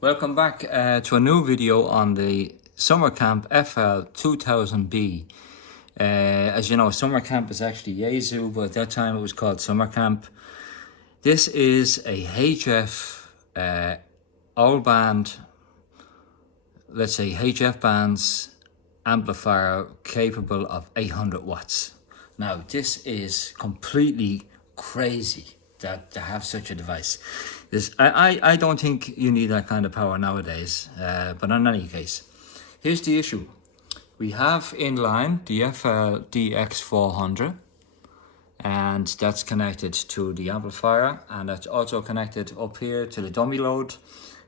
Welcome back to a new video on the Sommerkamp FL2000B. As you know, Sommerkamp is actually Yaesu, but at that time it was called Sommerkamp. This is a HF all band, let's say HF bands amplifier capable of 800 watts. Now this is completely crazy to have such a device. I don't think you need that kind of power nowadays, but in any case, here's the issue. We have in line the FLDX400, and that's connected to the amplifier, and that's also connected up here to the dummy load.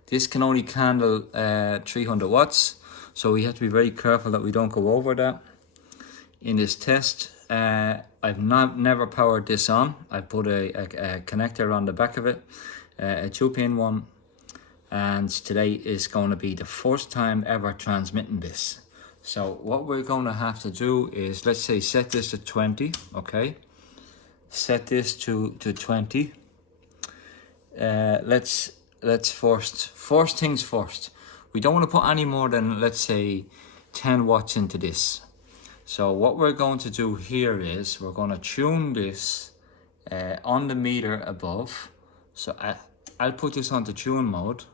This can only handle 300 watts, so we have to be very careful that we don't go over that. In this test, I've never powered this on. I put a connector on the back of it, a 2-pin one, and today is going to be the first time ever transmitting this. So what we're going to have to do is, let's say, set this to 20, okay? Set this to 20. Let's first things first. We don't want to put any more than, let's say, 10 watts into this. So what we're going to do here is we're going to tune this on the meter above. So I'll put this onto tune mode.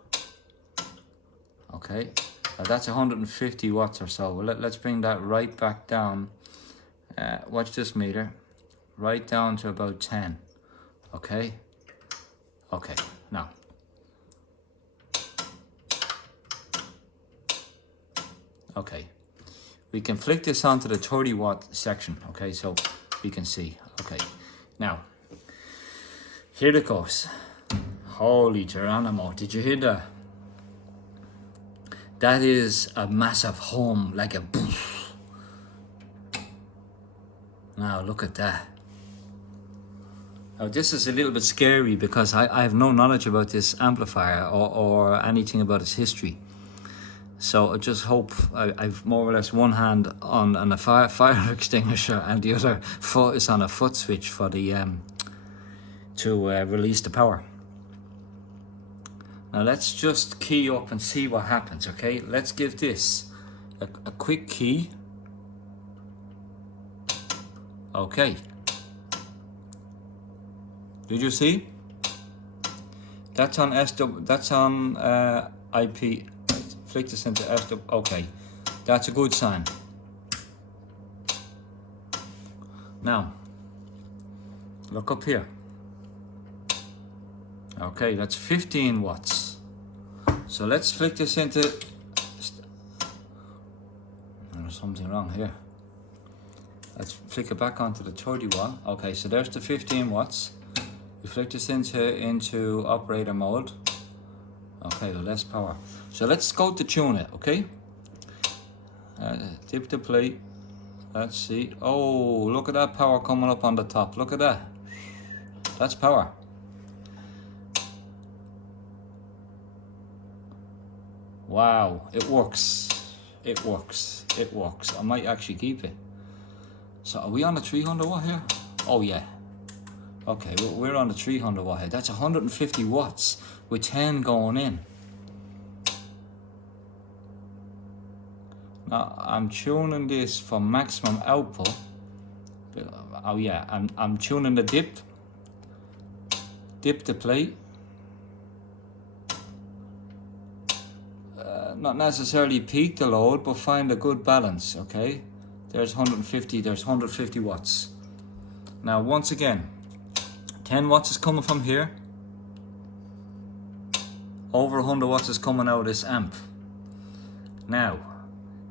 Okay, that's 150 watts or so. Well, let's bring that right back down. Watch this meter, right down to about 10. Okay, okay, now. Okay. We can flick this onto the 30 watt section, okay, so we can see. Okay, now, here it goes. Holy Geronimo, did you hear that? That is a massive hum, like a boof. Now, look at that. Now, this is a little bit scary because I have no knowledge about this amplifier or anything about its history. So I just hope I've more or less one hand on a fire extinguisher and the other foot is on a foot switch for the to release the power. Now let's just key up and see what happens. Okay, let's give this a quick key. Okay. Did you see? That's on SW. That's on IP. Flick this into SW. Okay, that's a good sign. Now, look up here. Okay, that's 15 watts. So let's flick this into. There's something wrong here. Let's flick it back onto the 31. Okay, so there's the 15 watts. We flick this into operator mode. Okay, less power. So let's go to tune it, okay? Tip the plate. Let's see. Oh, look at that power coming up on the top. Look at that. That's power. Wow, it works. It works. It works. I might actually keep it. So are we on the 300 watt here? Oh yeah. Okay, we're on the 300 watt here. That's 150 watts with 10 going in. Now I'm tuning this for maximum output. Oh yeah, I'm tuning the dip the plate. Not necessarily peak the load, but find a good balance. Okay, there's 150. There's 150 watts. Now once again, 10 watts is coming from here. Over 100 watts is coming out of this amp. Now,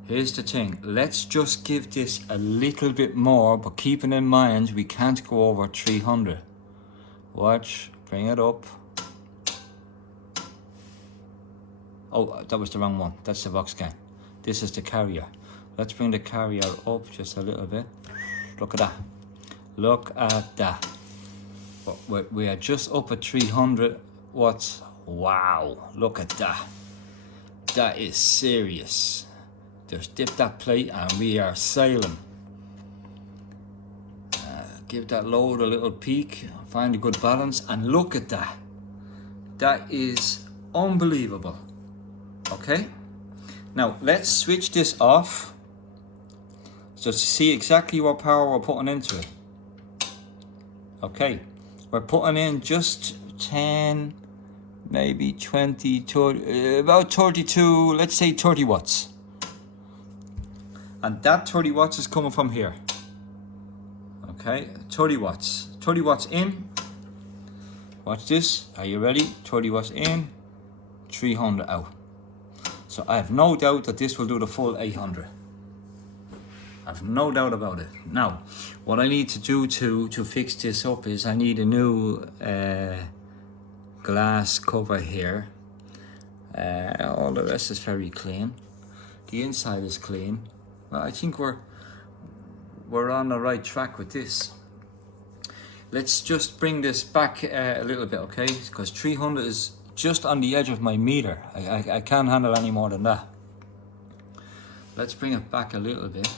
here's the thing. Let's just give this a little bit more, but keeping in mind we can't go over 300. Watch, bring it up. Oh, that was the wrong one. That's the Vox can. This is the carrier. Let's bring the carrier up just a little bit. Look at that. Look at that. We are just up at 300 watts. Wow, look at that. That is serious. Just dip that plate and we are sailing. Give that load a little peak, find a good balance, and look at that. That is unbelievable. Okay, now let's switch this off just to see exactly what power we're putting into it. Okay, we're putting in just 10, maybe 20, 30, about 32, let's say 30 watts. And that 30 watts is coming from here. Okay, 30 watts. 30 watts in. Watch this. Are you ready? 30 watts in, 300 out. So I have no doubt that this will do the full 800. I have no doubt about it. Now, what I need to do to fix this up is I need a new glass cover here. All the rest is very clean. The inside is clean. Well, I think we're on the right track with this. Let's just bring this back a little bit, okay? Because 300 is just on the edge of my meter. I can't handle any more than that. Let's bring it back a little bit.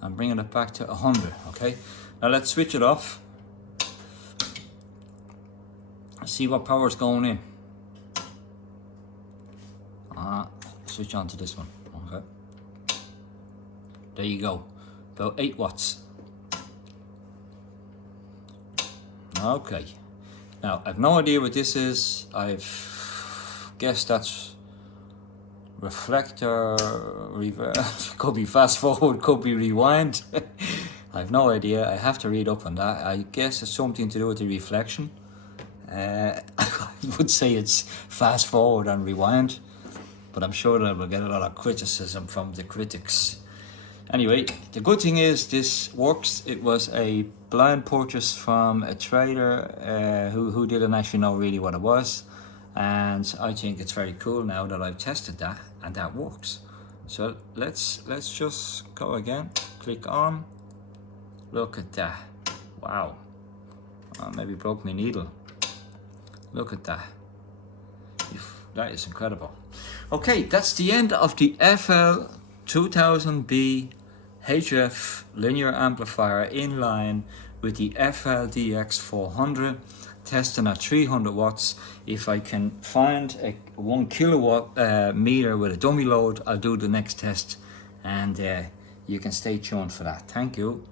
I'm bringing it back to 100, okay? Now let's switch it off. See what power is going in. Switch on to this one, okay? There you go, about 8 watts. Okay, now I've no idea what this is. I've guessed that's reflector, reverse, could be fast forward, could be rewind. I have no idea. I have to read up on that. I guess it's something to do with the reflection. I would say it's fast forward and rewind, but I'm sure that we'll get a lot of criticism from the critics. Anyway, the good thing is this works. It was a blind purchase from a trader who didn't actually know really what it was. And I think it's very cool now that I've tested that and that works. So let's just go again. Click on. Look at that. Wow. Maybe broke my needle. Look at that. That is incredible. Okay, that's the end of the FL2000B HF linear amplifier in line with the FLDX400. Testing at 300 watts. If I can find a 1 kilowatt meter with a dummy load, I'll do the next test, and you can stay tuned for that. Thank you.